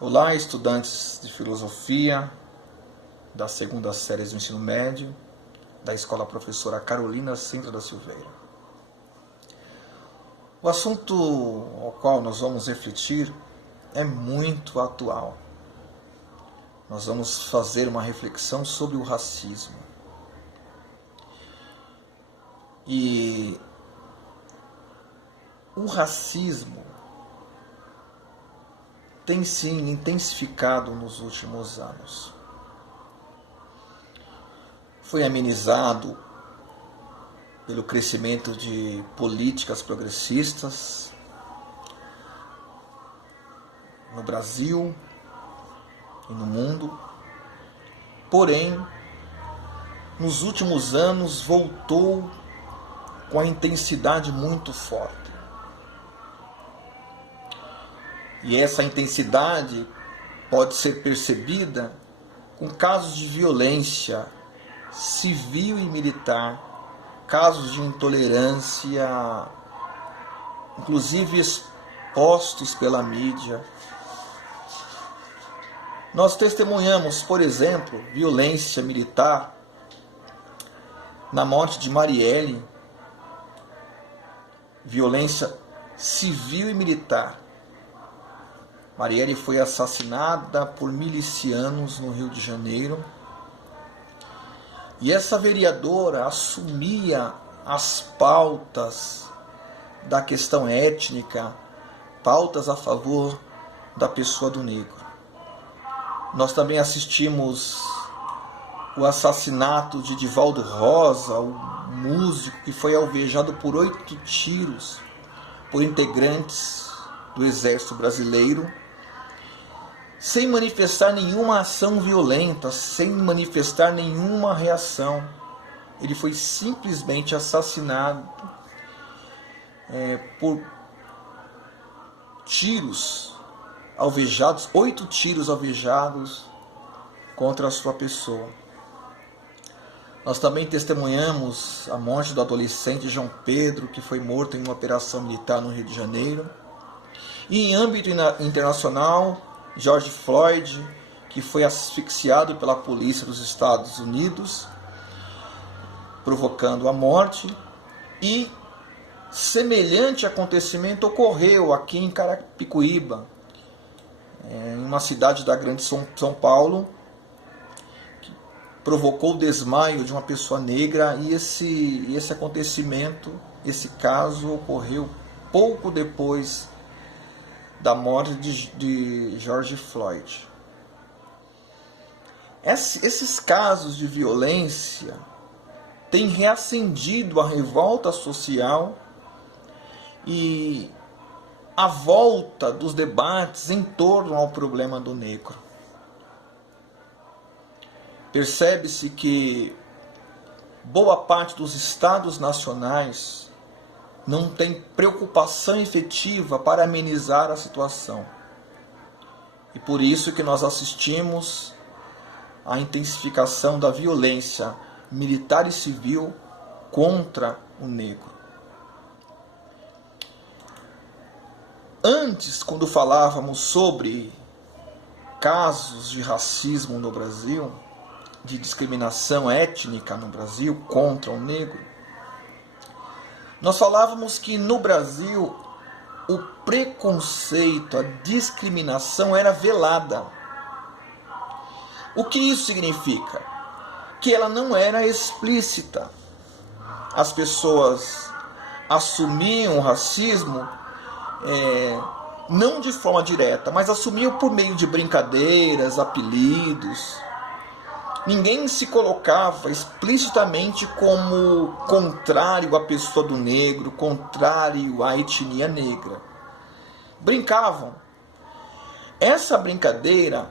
Olá, estudantes de filosofia das segundas séries do ensino médio, da escola professora Carolina Sintra da Silveira. O assunto ao qual nós vamos refletir é muito atual. Nós vamos fazer uma reflexão sobre o racismo. E o racismo tem sim intensificado nos últimos anos. Foi amenizado pelo crescimento de políticas progressistas no Brasil e no mundo. Porém, nos últimos anos voltou com a intensidade muito forte. E essa intensidade pode ser percebida com casos de violência civil e militar, casos de intolerância, inclusive expostos pela mídia. Nós testemunhamos, por exemplo, violência militar na morte de Marielle, violência civil e militar. Marielle foi assassinada por milicianos no Rio de Janeiro. E essa vereadora assumia as pautas da questão étnica, pautas a favor da pessoa do negro. Nós também assistimos o assassinato de Divaldo Rosa, o músico que foi alvejado por 8 tiros por integrantes do Exército Brasileiro, sem manifestar nenhuma ação violenta, sem manifestar nenhuma reação. Ele foi simplesmente assassinado por tiros alvejados, 8 tiros alvejados contra a sua pessoa. Nós também testemunhamos a morte do adolescente João Pedro, que foi morto em uma operação militar no Rio de Janeiro. E em âmbito internacional, George Floyd, que foi asfixiado pela polícia dos Estados Unidos, provocando a morte. E semelhante acontecimento ocorreu aqui em Carapicuíba, em uma cidade da Grande São Paulo, que provocou o desmaio de uma pessoa negra. E esse acontecimento, esse caso, ocorreu pouco depois da morte de George Floyd. Esses casos de violência têm reacendido a revolta social e a volta dos debates em torno ao problema do negro. Percebe-se que boa parte dos estados nacionais não tem preocupação efetiva para amenizar a situação. E por isso que nós assistimos à intensificação da violência militar e civil contra o negro. Antes, quando falávamos sobre casos de racismo no Brasil, de discriminação étnica no Brasil contra o negro, nós falávamos que no Brasil o preconceito, a discriminação era velada. O que isso significa? Que ela não era explícita. As pessoas assumiam o racismo, não de forma direta, mas assumiam por meio de brincadeiras, apelidos. Ninguém se colocava explicitamente como contrário à pessoa do negro, contrário à etnia negra. Brincavam. Essa brincadeira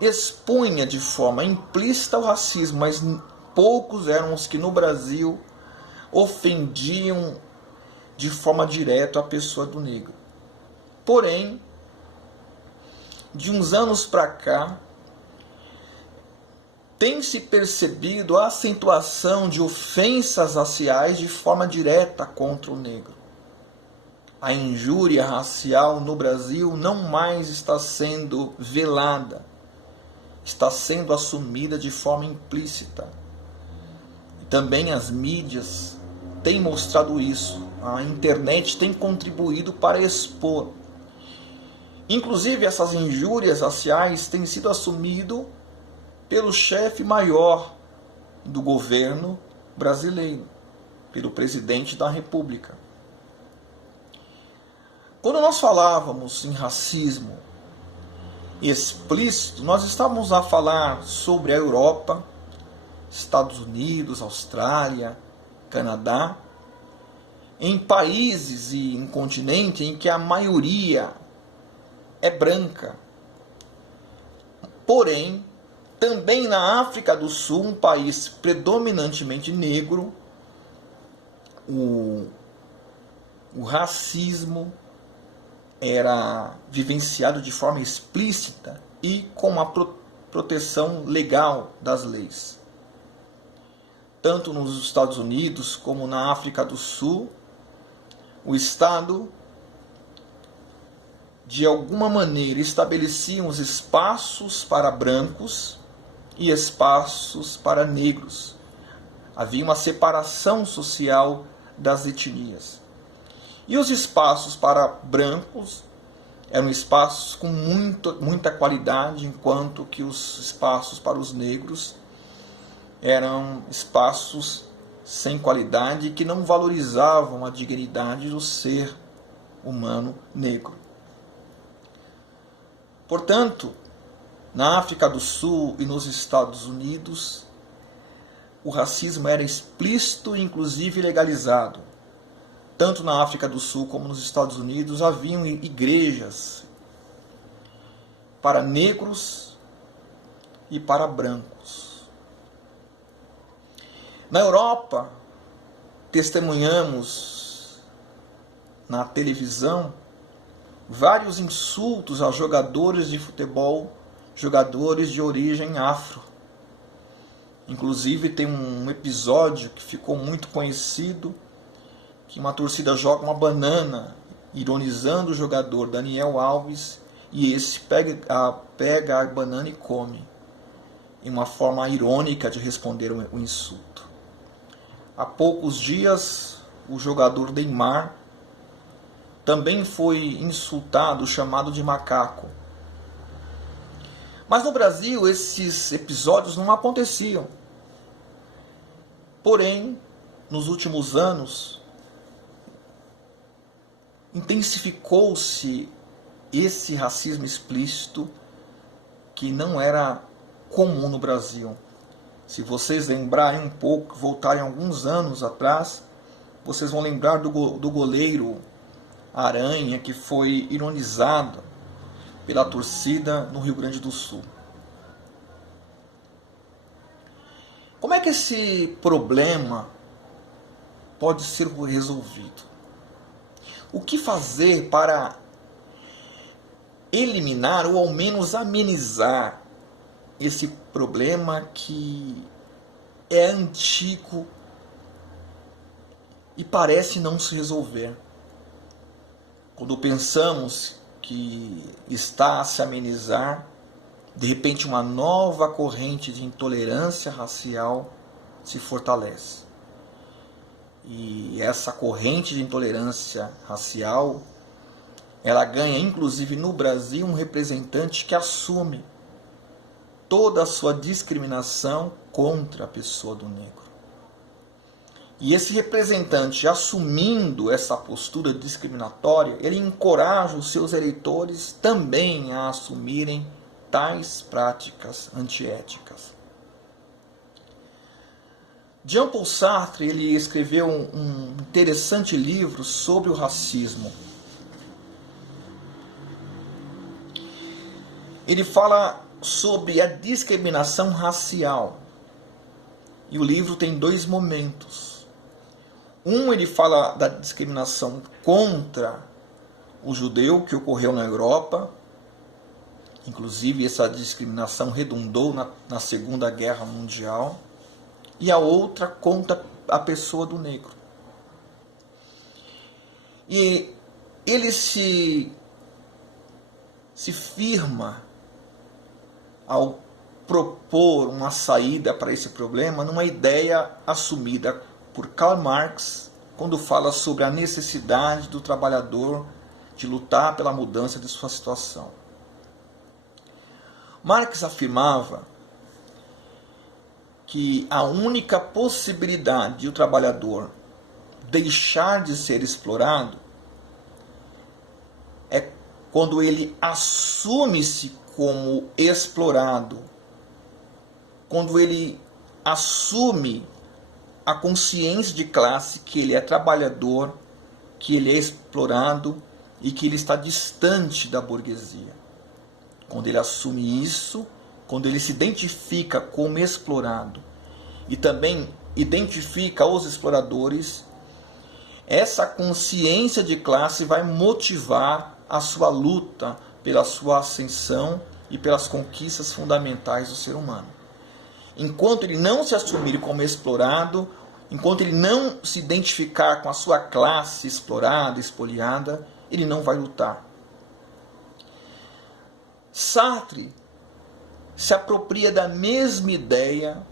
expunha de forma implícita o racismo, mas poucos eram os que no Brasil ofendiam de forma direta a pessoa do negro. Porém, de uns anos para cá, tem se percebido a acentuação de ofensas raciais de forma direta contra o negro. a injúria racial no Brasil não mais está sendo velada, está sendo assumida de forma implícita. E também as mídias têm mostrado isso. A internet tem contribuído para expor. Inclusive, essas injúrias raciais têm sido assumidas pelo chefe maior do governo brasileiro, pelo presidente da República. Quando nós falávamos em racismo explícito, nós estávamos a falar sobre a Europa, Estados Unidos, Austrália, Canadá, em países e em continente em que a maioria é branca. Porém, também na África do Sul, um país predominantemente negro, o racismo era vivenciado de forma explícita e com a proteção legal das leis. Tanto nos Estados Unidos como na África do Sul, o Estado, de alguma maneira, estabelecia os espaços para brancos e espaços para negros. Havia uma separação social das etnias. E os espaços para brancos eram espaços com muita qualidade, enquanto que os espaços para os negros eram espaços sem qualidade que não valorizavam a dignidade do ser humano negro. Portanto, na África do Sul e nos Estados Unidos, o racismo era explícito e inclusive legalizado. Tanto na África do Sul como nos Estados Unidos haviam igrejas para negros e para brancos. Na Europa, testemunhamos na televisão vários insultos a jogadores de futebol, jogadores de origem afro. Inclusive tem um episódio que ficou muito conhecido, que uma torcida joga uma banana, ironizando o jogador Daniel Alves, e esse pega a banana e come, em uma forma irônica de responder o insulto. Há poucos dias, o jogador Neymar também foi insultado, chamado de macaco. Mas no Brasil, esses episódios não aconteciam. Porém, nos últimos anos, intensificou-se esse racismo explícito que não era comum no Brasil. Se vocês lembrarem um pouco, voltarem alguns anos atrás, vocês vão lembrar do goleiro Aranha, que foi ironizado pela torcida no Rio Grande do Sul. Como é que esse problema pode ser resolvido? O que fazer para eliminar ou ao menos amenizar esse problema que é antigo e parece não se resolver? Quando pensamos que está a se amenizar, de repente uma nova corrente de intolerância racial se fortalece. E essa corrente de intolerância racial, ela ganha inclusive no Brasil um representante que assume toda a sua discriminação contra a pessoa do negro. E esse representante, assumindo essa postura discriminatória, ele encoraja os seus eleitores também a assumirem tais práticas antiéticas. Jean-Paul Sartre, ele escreveu um interessante livro sobre o racismo. Ele fala sobre a discriminação racial. E o livro tem dois momentos. Ele fala da discriminação contra o judeu que ocorreu na Europa. Inclusive, essa discriminação redundou na Segunda Guerra Mundial. E a outra contra a pessoa do negro. E ele se firma ao propor uma saída para esse problema numa ideia assumida por Karl Marx quando fala sobre a necessidade do trabalhador de lutar pela mudança de sua situação. Marx afirmava que a única possibilidade de o trabalhador deixar de ser explorado é quando ele assume-se como explorado, quando ele assume a consciência de classe que ele é trabalhador, que ele é explorado e que ele está distante da burguesia. Quando ele assume isso, quando ele se identifica como explorado e também identifica os exploradores, essa consciência de classe vai motivar a sua luta pela sua ascensão e pelas conquistas fundamentais do ser humano. Enquanto ele não se assumir como explorado, enquanto ele não se identificar com a sua classe explorada, espoliada, ele não vai lutar. Sartre se apropria da mesma ideia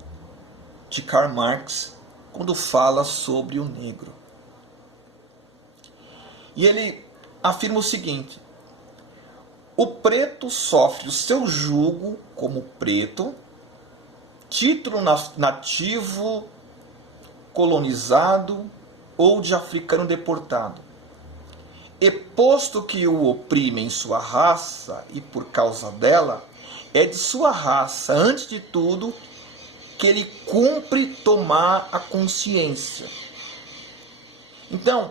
de Karl Marx quando fala sobre o negro. E ele afirma o seguinte: o preto sofre o seu jugo como preto, título nativo, colonizado ou de africano deportado. E posto que o oprime em sua raça e por causa dela, é de sua raça, antes de tudo, que ele cumpre tomar a consciência. Então,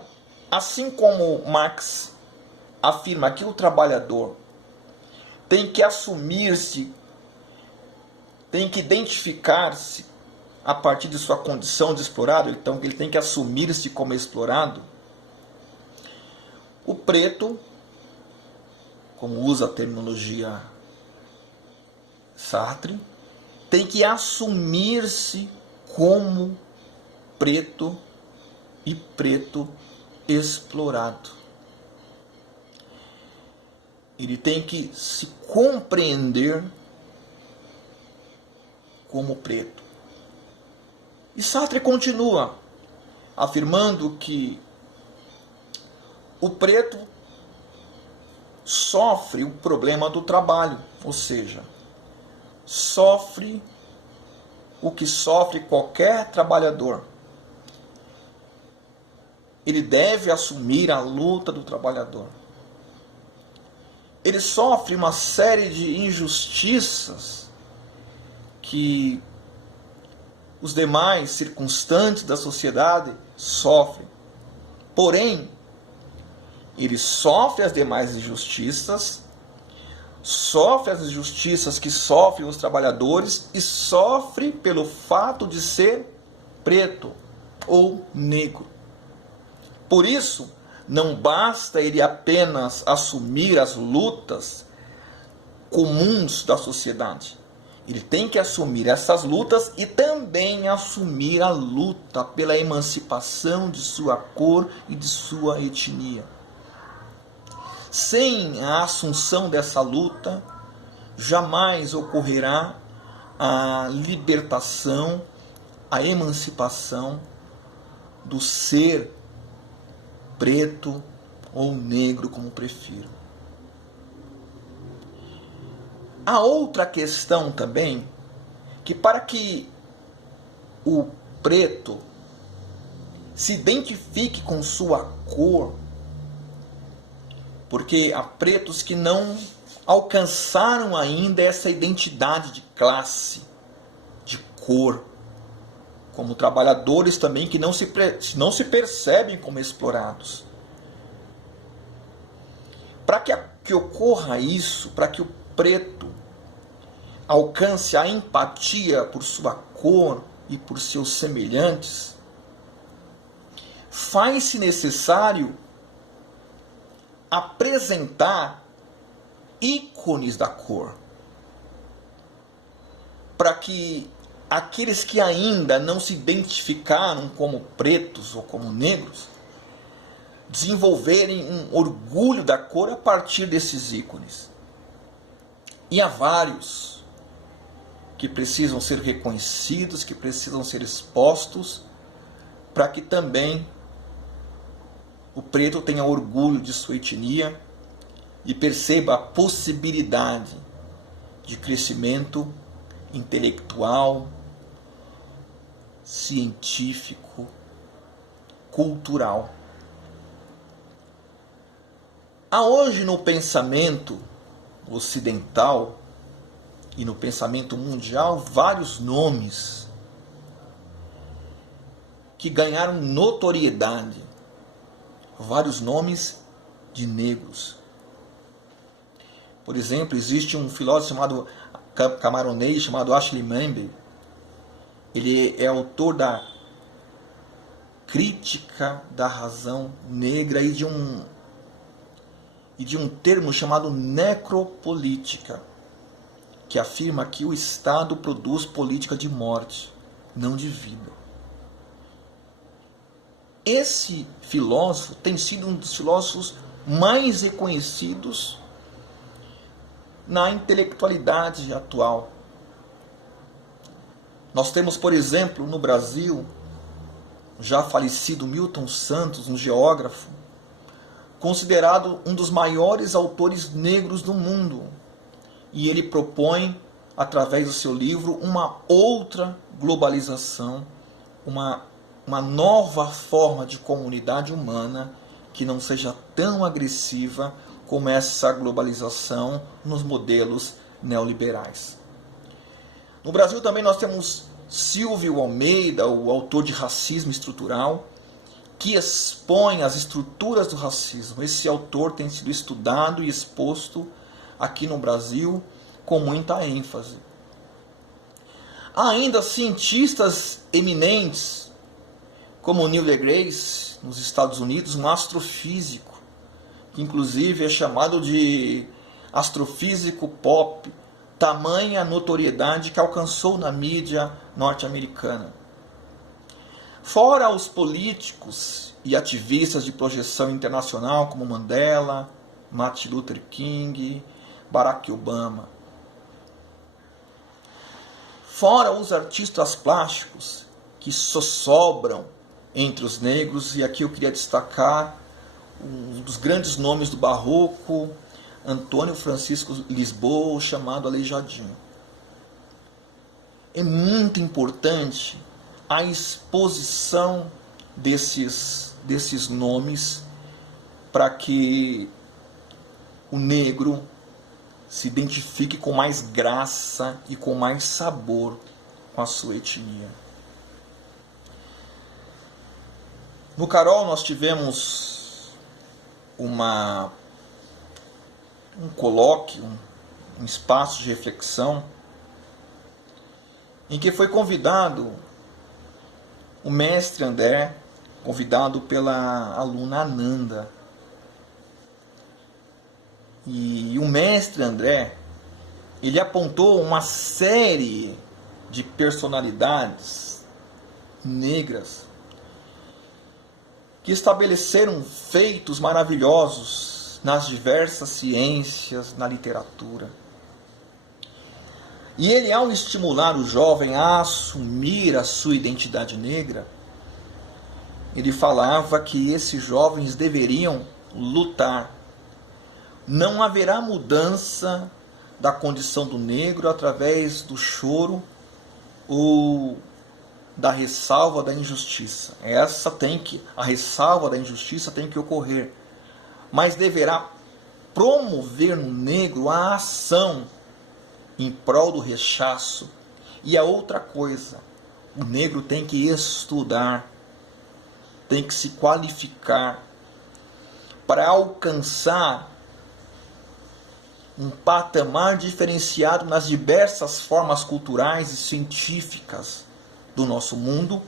assim como Marx afirma que o trabalhador tem que assumir-se, tem que identificar-se a partir de sua condição de explorado, então ele tem que assumir-se como explorado, o preto, como usa a terminologia Sartre, tem que assumir-se como preto e preto explorado. Ele tem que se compreender como preto. E Sartre continua afirmando que o preto sofre o problema do trabalho, ou seja, sofre o que sofre qualquer trabalhador. Ele deve assumir a luta do trabalhador. Ele sofre uma série de injustiças que os demais circunstantes da sociedade sofrem. Porém, ele sofre as demais injustiças, sofre as injustiças que sofrem os trabalhadores e sofre pelo fato de ser preto ou negro. Por isso, não basta ele apenas assumir as lutas comuns da sociedade. Ele tem que assumir essas lutas e também assumir a luta pela emancipação de sua cor e de sua etnia. Sem a assunção dessa luta, jamais ocorrerá a libertação, a emancipação do ser preto ou negro, como prefiro. Há outra questão também, que para que o preto se identifique com sua cor, porque há pretos que não alcançaram ainda essa identidade de classe, de cor, como trabalhadores também que não se percebem como explorados. Para que ocorra isso, para que o preto alcance a empatia por sua cor e por seus semelhantes, faz-se necessário apresentar ícones da cor, para que aqueles que ainda não se identificaram como pretos ou como negros desenvolverem um orgulho da cor a partir desses ícones. E há vários que precisam ser reconhecidos, que precisam ser expostos, para que também o preto tenha orgulho de sua etnia e perceba a possibilidade de crescimento intelectual, científico, cultural. Há hoje no pensamento ocidental e no pensamento mundial vários nomes que ganharam notoriedade, vários nomes de negros. Por exemplo, existe um filósofo chamado camaronês chamado Ashley Membe. Ele é autor da Crítica da Razão Negra e de um termo chamado necropolítica, que afirma que o Estado produz política de morte, não de vida. Esse filósofo tem sido um dos filósofos mais reconhecidos na intelectualidade atual. Nós temos, por exemplo, no Brasil, já falecido Milton Santos, um geógrafo, considerado um dos maiores autores negros do mundo. E ele propõe, através do seu livro, uma outra globalização, uma nova forma de comunidade humana que não seja tão agressiva como essa globalização nos modelos neoliberais. No Brasil também nós temos Silvio Almeida, o autor de Racismo Estrutural, que expõe as estruturas do racismo. Esse autor tem sido estudado e exposto aqui no Brasil com muita ênfase. Há ainda cientistas eminentes, como Neil deGrasse, nos Estados Unidos, um astrofísico, que inclusive é chamado de astrofísico pop, tamanha notoriedade que alcançou na mídia norte-americana. Fora os políticos e ativistas de projeção internacional como Mandela, Martin Luther King, Barack Obama. Fora os artistas plásticos que só sobram entre os negros, e aqui eu queria destacar um dos grandes nomes do barroco, Antônio Francisco Lisboa, chamado Aleijadinho. É muito importante a exposição desses nomes para que o negro se identifique com mais graça e com mais sabor com a sua etnia. No Carol nós tivemos um colóquio, um espaço de reflexão, em que foi convidado o mestre André, convidado pela aluna Ananda. E o mestre André, ele apontou uma série de personalidades negras que estabeleceram feitos maravilhosos nas diversas ciências, na literatura. E ele, ao estimular o jovem a assumir a sua identidade negra, ele falava que esses jovens deveriam lutar. Não haverá mudança da condição do negro através do choro ou da ressalva da injustiça. A ressalva da injustiça tem que ocorrer, mas deverá promover no negro a ação em prol do rechaço. E a outra coisa, o negro tem que estudar, tem que se qualificar para alcançar um patamar diferenciado nas diversas formas culturais e científicas do nosso mundo,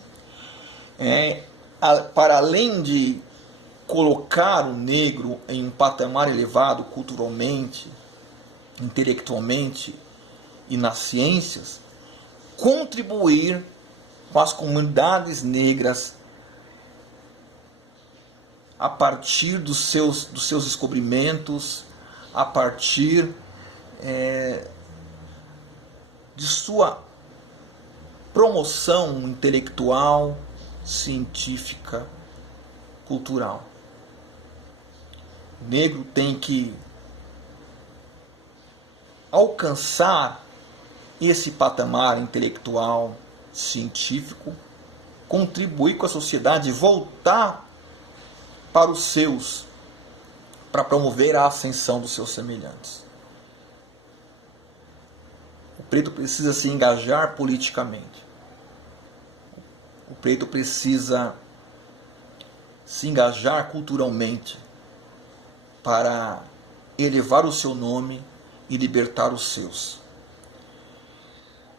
para além de colocar o negro em um patamar elevado culturalmente, intelectualmente e nas ciências, contribuir com as comunidades negras a partir dos seus descobrimentos, a partir de sua promoção intelectual, científica, cultural. O negro tem que alcançar esse patamar intelectual, científico, contribuir com a sociedade, voltar para os seus, para promover a ascensão dos seus semelhantes. O preto precisa se engajar politicamente. O preto precisa se engajar culturalmente para elevar o seu nome e libertar os seus.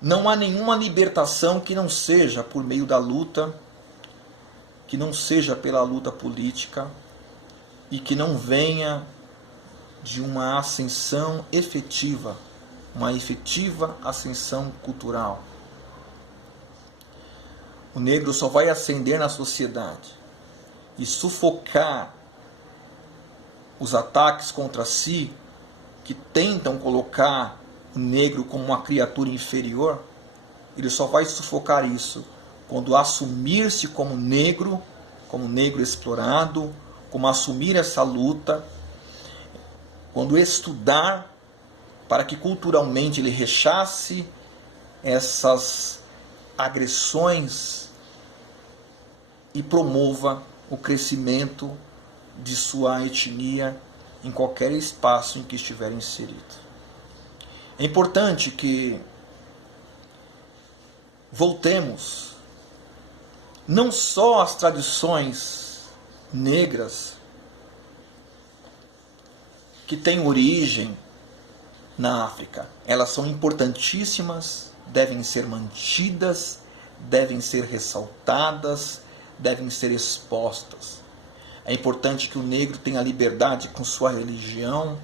Não há nenhuma libertação que não seja por meio da luta, que não seja pela luta política e que não venha de uma ascensão efetiva, uma efetiva ascensão cultural. O negro só vai ascender na sociedade e sufocar os ataques contra si que tentam colocar o negro como uma criatura inferior. Ele só vai sufocar isso quando assumir-se como negro explorado, como assumir essa luta, quando estudar para que culturalmente ele rechace essas agressões e promova o crescimento de sua etnia em qualquer espaço em que estiver inserido. É importante que voltemos não só às tradições negras que têm origem na África. Elas são importantíssimas, devem ser mantidas, devem ser ressaltadas, devem ser expostas. É importante que o negro tenha liberdade com sua religião,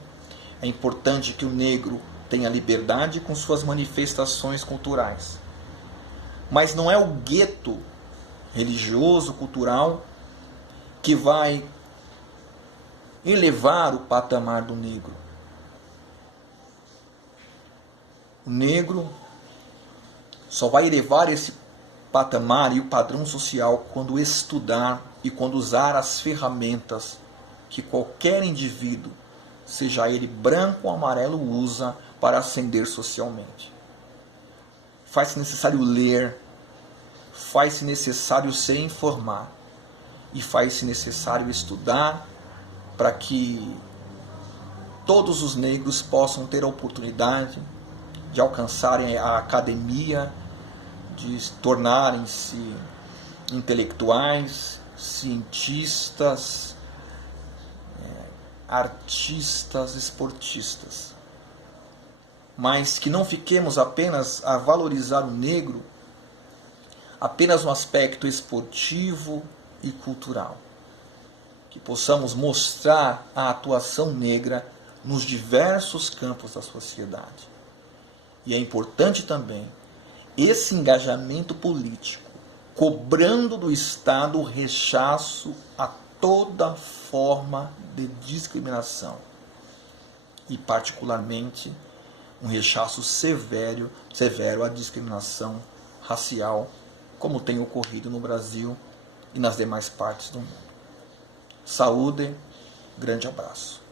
é importante que o negro tenha liberdade com suas manifestações culturais. Mas não é o gueto religioso, cultural, que vai elevar o patamar do negro. O negro só vai elevar esse patamar e o padrão social quando estudar e quando usar as ferramentas que qualquer indivíduo, seja ele branco ou amarelo, usa para ascender socialmente. Faz-se necessário ler, faz-se necessário se informar e faz-se necessário estudar para que todos os negros possam ter a oportunidade de alcançarem a academia, de tornarem-se intelectuais, cientistas, artistas, esportistas. Mas que não fiquemos apenas a valorizar o negro apenas no aspecto esportivo e cultural. Que possamos mostrar a atuação negra nos diversos campos da sociedade. E é importante também esse engajamento político, cobrando do Estado o rechaço a toda forma de discriminação e, particularmente, um rechaço severo à discriminação racial, como tem ocorrido no Brasil e nas demais partes do mundo. Saúde, grande abraço.